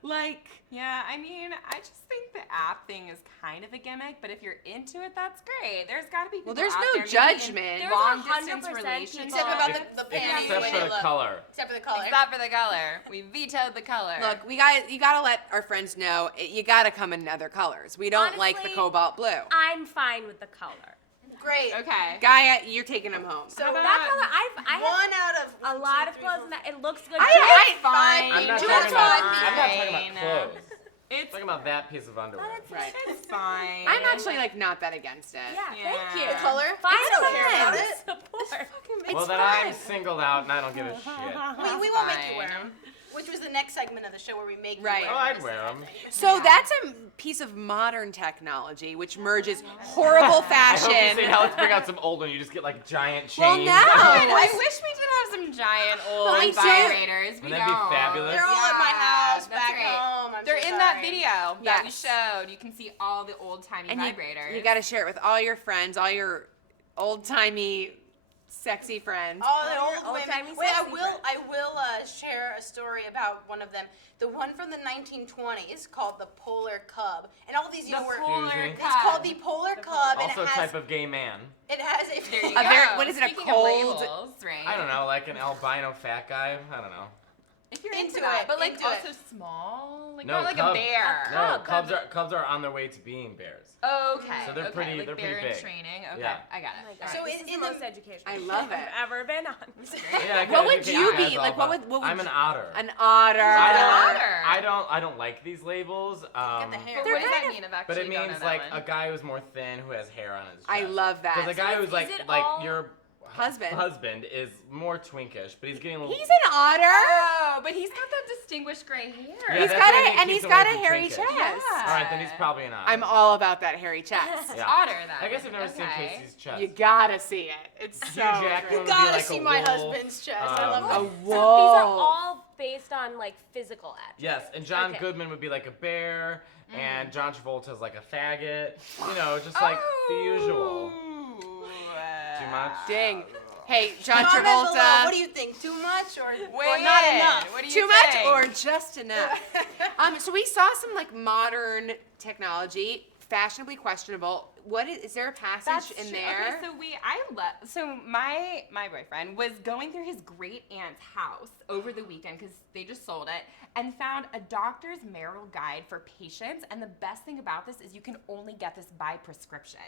Like, Yeah, I mean, I just think the app thing is kind of a gimmick, but if you're into it, that's great. There's got to be people well, there's out no there maybe judgment. There's long 100% distance people- relationships. Except about the panties, the Except way for they the look. color. Except for the color. Except for the color. We vetoed the color. Look, you gotta let our friends know you gotta come in other colors. We don't like the Honestly, cobalt blue. I'm fine with the color. Great. Okay. Gaia, you're taking them home. So How about- That color, I have one out of a one, lot two, of three, clothes, four. and that it looks good. I- Fine. I'm not Do talking it about. fine. I'm not talking about clothes. I'm It's talking about that piece of underwear. Right. it's fine. I'm actually like not that against it. Yeah, thank you. Yeah. The color? Finally, I don't care about it. support. It's Well, then fun. I'm singled out and I don't give a shit. We won't make you Fine. wear them. Which was the next segment of the show where we make you Right. wear Oh, 'em. I'd wear them. So that's a piece of modern technology which merges horrible I hope you fashion. say, now let's bring out some old one. You just get like giant chains. Well, no. I wish we did have some giant old we do. vibrators. We Wouldn't that be don't. fabulous? They're all at my house, that's back right. home. I'm They're so in that sorry. video that we Yes. showed. You can see all the old timey And vibrators. you got to share it with all your friends, all your old-timey sexy friends. All the All your old women. old-timey Wait, sexy I will share a story about one of them. The one from the 1920s called the Polar Cub, and all these the were. polar Excuse me? It's cub. called the Polar Cub, and Also a it has type of gay man. it has a. There you A go. very- what is it, a Speaking of cold- labels, right? I don't know, like an albino fat guy. I don't know. If you're Into into that, it, but like into also it. small, like No, more like cub. a bear. No, Cub. cubs are on their way to being bears. Okay. So they're okay. pretty- Like they're pretty bear in big. training. Okay, Yeah. I got Oh my it. God. So This in- is the in the- most educational I love it. I've ever been on. Yeah, What would okay, you guys be? all Like, what about- would I'm you- an otter. An otter. I don't like these labels. Get the hair. But They're what does kind that of- mean? I've But actually it don't know means that like one. a guy who's more thin who has hair on his chest. I love that. Because a guy So who's is like it like all- your Husband. is more twinkish, but he's getting a little. He's an otter. Oh, but he's got that distinguished gray hair. Yeah, He's that's got what I a mean, and keeps he's him got a away from hairy twinkish. chest. All right, then he's probably an otter. I'm all about that hairy chest. Yeah. Otter then. I guess I've never seen Okay. Casey's chest. You gotta see it. It's so Hugh Jackman great. would You gotta be like see a my wolf. husband's chest. I love Um, that. A So these wolf. are all based on like physical attributes. Yes, and John Okay. Goodman would be like a bear, and John Travolta's like a faggot. You know, just like the usual. Too much? Ding. Hey, John Comment below. Travolta. What do you think? Too much or Weigh not in. enough? What do you Too much think? or just enough? So we saw some like modern technology, fashionably questionable. What is there a passage That's in true. there? Okay, so my boyfriend was going through his great aunt's house over the weekend because they just sold it and found a doctor's marital guide for patients. And the best thing about this is you can only get this by prescription.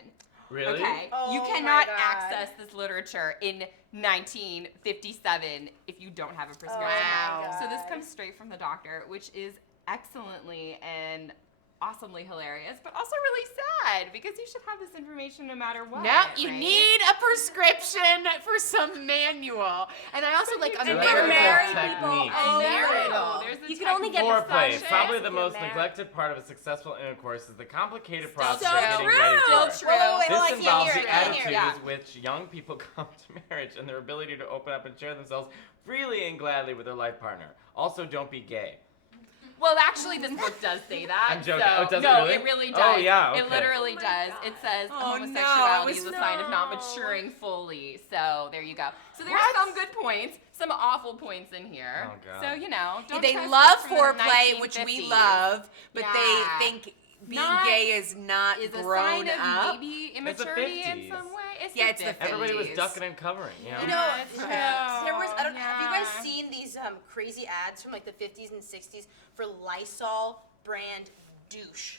Really? Okay, Oh you my cannot God. access this literature in 1957 if you don't have a prescription. Wow. Oh my So this God. comes straight from the doctor, which is excellently and awesomely hilarious, but also really sad because you should have this information no matter what. No, you right? need a prescription for some manual. And I also like a do Never marry Technique. people. Oh, marital. There's a You can only get technique. the Foreplay, fun probably shit. the most Get married. neglected part of a successful intercourse is the complicated Still process true. of getting ready for Still it. true. Wait, This hold on, involves I the can't hear. attitudes which young people come to marriage and their ability to open up and share themselves freely and gladly with their life partner. Also, don't be gay. Well, actually, this book does say that. I'm joking. So, Oh, does it no, really? it really Oh, does. yeah, It okay. literally Oh my does. God. It says Oh, no, homosexuality it is was- a sign of not No. maturing fully. So there you go. So there's What? some good points, some awful points in here. Oh, God. So, you know, don't They try love stuff from the foreplay, which we 1950s. love, but Yeah. they think being Not- gay is not Is a grown sign of up. maybe the immaturity in 50s. some way. Yeah, it's the 50s. Everybody was 50s. ducking and covering, you know? You know, Yeah, it's true. there was. I don't. Have you guys Yeah. seen these crazy ads from like the 50s and 60s for Lysol brand douche?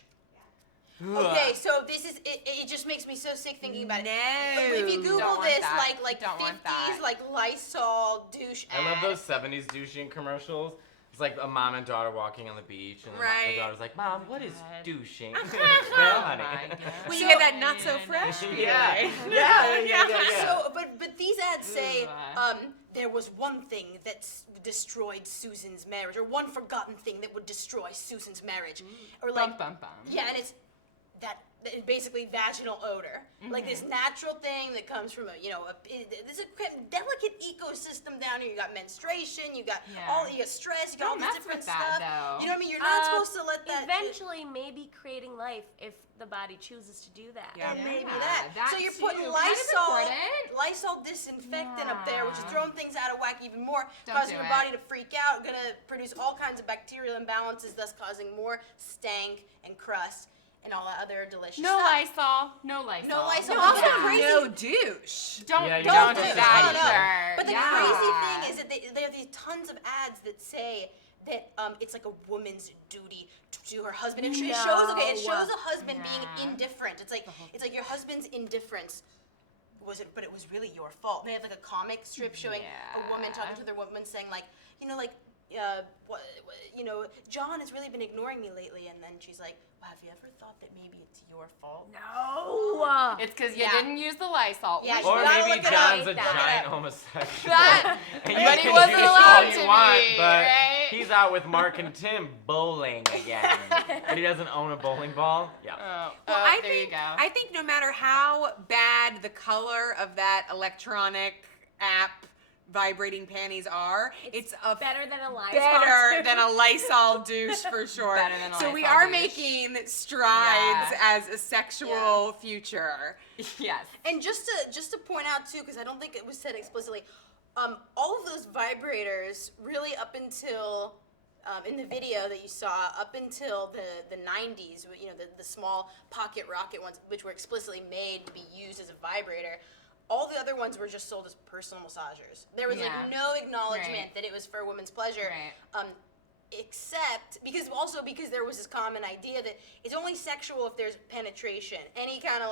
Okay, so this is it. It just makes me so sick thinking about it. But if you No. Google Don't want this, that. like Don't want 50s, that. like Lysol douche ad. I love those 70s douching commercials. It's like a mom and daughter walking on the beach, and Right. the daughter's like, "Mom, what is God. douching?" Oh well, my honey. God. Well, you get that not so fresh Yeah. feeling. Yeah. So, but these ads say, Ugh. there was one thing that destroyed Susan's marriage, or one forgotten thing that would destroy Susan's marriage, or like, Bum, bum, bum. yeah, and it's that basically vaginal odor, like this natural thing that comes from there's a delicate ecosystem down here. You got menstruation, you got you got stress, you got all Don't this mess different with that, stuff. though. You know what I mean? You're not supposed to let that. Eventually, maybe creating life if the body chooses to do that. Yeah. And maybe Yeah, that. So you're too. putting Kind of important. Lysol disinfectant up there, which is Yeah. throwing things out of whack even more, Don't causing do your it. body to freak out, gonna produce all kinds of bacterial imbalances, thus causing more stank and crust and all that other delicious No stuff. Lysol. No Lysol. No Lysol. No, But also the crazy, no douche. Don't, Yeah, you don't don't do do that that. either. But the Yeah. crazy thing is that there are these tons of ads that say that it's like a woman's duty to her husband. It shows a husband being Yeah. indifferent. It's like your husband's indifference but it was really your fault. They have like a comic strip showing a woman talking to their woman saying like, John has really been ignoring me lately, and then she's like, well, have you ever thought that maybe it's your fault? No. It's because you Yeah. didn't use the Lysol. Yeah, Which you Or gotta maybe look it John's up. a Look it giant up. homosexual. That- and but you he can wasn't douche allowed all you to want, be, but right? he's out with Mark and Tim bowling again. But he doesn't own a bowling ball. Yeah. Oh, Well, I there think you go. I think no matter how bad the color of that electronic app vibrating panties are, it's a better than a Lysol. better than a Lysol douche for sure. Better than a so we Lysol are douche. making strides Yeah. as a sexual future. Yes. And just to point out too, because I don't think it was said explicitly, all of those vibrators really up until in the video that you saw, up until the 90s, the small pocket rocket ones, which were explicitly made to be used as a vibrator. All the other ones were just sold as personal massagers. There was Yeah. like no acknowledgement Right. that it was for a woman's pleasure. Right. Except because there was this common idea that it's only sexual if there's penetration. Any kind of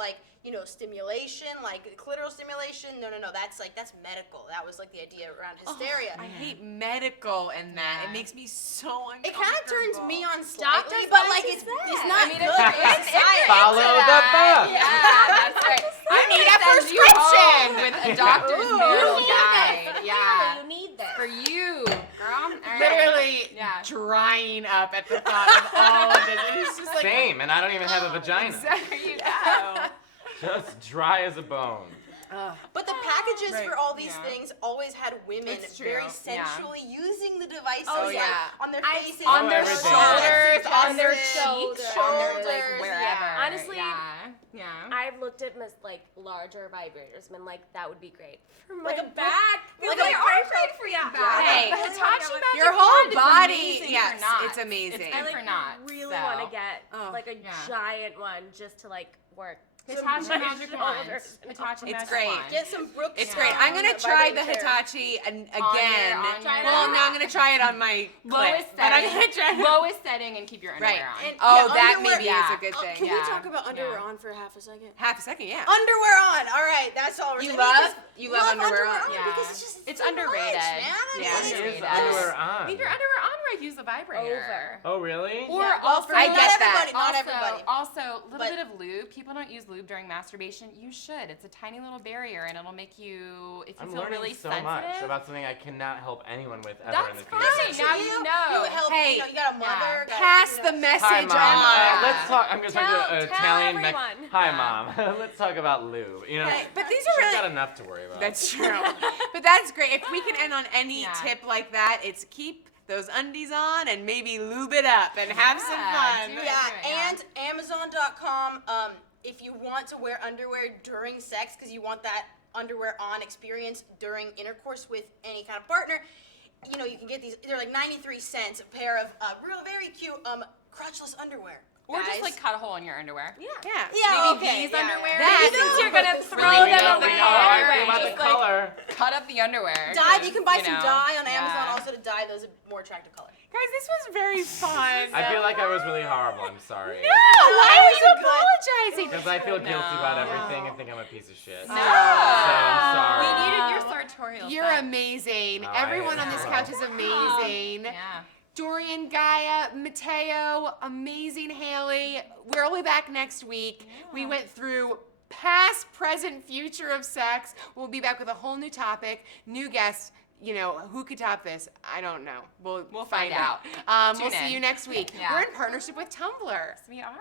stimulation, like clitoral stimulation. No, that's medical. That was like the idea around hysteria. I hate medical and that. It makes me so It uncomfortable. kind of turns me on slightly, Doctors but like it's to say. not I mean, good if for you're society. Follow the buck. Yeah, that's right. I need a Send you prescription. home with a doctor's marital guide. Yeah. You need this. For you, girl. All right. Literally Yeah. drying up at the thought of all of this. It's just like Same, and I don't even have a vagina. There you go. Just dry as a bone. But the packages Right. for all these Yeah. things always had women It's true. very Yeah. sensually using the devices Oh, like, yeah. on their I- faces, On their everything. shoulders, on their Shoulders. cheeks, on their like Shoulders, wherever. yeah. Honestly, yeah. I've looked at larger vibrators and been like, that would be great for my Like a back. like They a- are great for your back. Hey, the Hitachi Magic your whole Wand is body, amazing yes, for knots. it's amazing. It's I good for knots. really so. want to get Oh, a yeah. giant one just to work. Hitachi my Magic Wand. shoulders and Hitachi It's Magic great. Wand. Get some Brooks. It's Yeah. great. I'm gonna try the vibrating chair. Hitachi again. on your- Well, no, I'm gonna try it on my Lowest clit, but I'm setting, gonna try. lowest setting, and keep your Right. underwear on. And- Oh, yeah, that underwear- maybe yeah. is a good thing. Can Yeah. we talk about underwear Yeah. on for half a second? Half a second, yeah. Underwear on. All right, that's all we're You saying. love Just underwear on. Yeah. because it's just It's so underrated. much, man. I Yeah, mean, It is underrated. underwear on. Leave your underwear on use a vibrator. Oh, really? Or Yeah, also, I get everybody, that. not everybody. Also, a little But- bit of lube. People don't use lube during masturbation. You should. It's a tiny little barrier, and it'll make you, if you I'm feel learning really so sensitive. much about something I cannot help anyone with ever in That's the future. fine. Now you know. You help, Hey, you know, you got a mother. got, Pass you know, the message Hi, on. Mom. Let's talk. I'm going to talk Tell- to an tell Italian. everyone. Hi, Mom. Let's talk about lube. You know, Hey, but these she's are really. got enough to worry about. That's true. But that's great. If we can end on any Yeah. tip like that, it's keep those undies on and maybe lube it up and have some Yeah, fun. do it. Yeah, and Amazon.com. If you want to wear underwear during sex, because you want that underwear on experience during intercourse with any kind of partner, you know, you can get these. They're like 93 cents a pair of very cute crotchless underwear. Or just guys. like cut a hole in your underwear. Yeah. Yeah, Maybe okay. these yeah, underwear. yeah. That- Maybe since you're gonna throw Really them know away the color. I anyway, think about the just like color. Cut up the underwear. Dye. You can buy you some know, dye on yeah. Amazon also to dye those a more attractive color. Guys, this was very fun. I feel like I was really horrible. I'm sorry. No, why were you This is good. apologizing? Because I feel guilty about No. everything and think I'm a piece of shit. No. So I'm sorry. We needed your sartorial. You're sex. amazing. Oh, Everyone I on this am. couch is amazing. Yeah. Dorian, Gaya, Matteo, amazing Haley. We'll be back next week. We went through past, present, future of sex. We'll be back with a whole new topic, new guests. You know, who could top this? I don't know. We'll We'll find find out. out. We'll Tune see in. you next week. Yeah. We're in partnership with Tumblr. We are.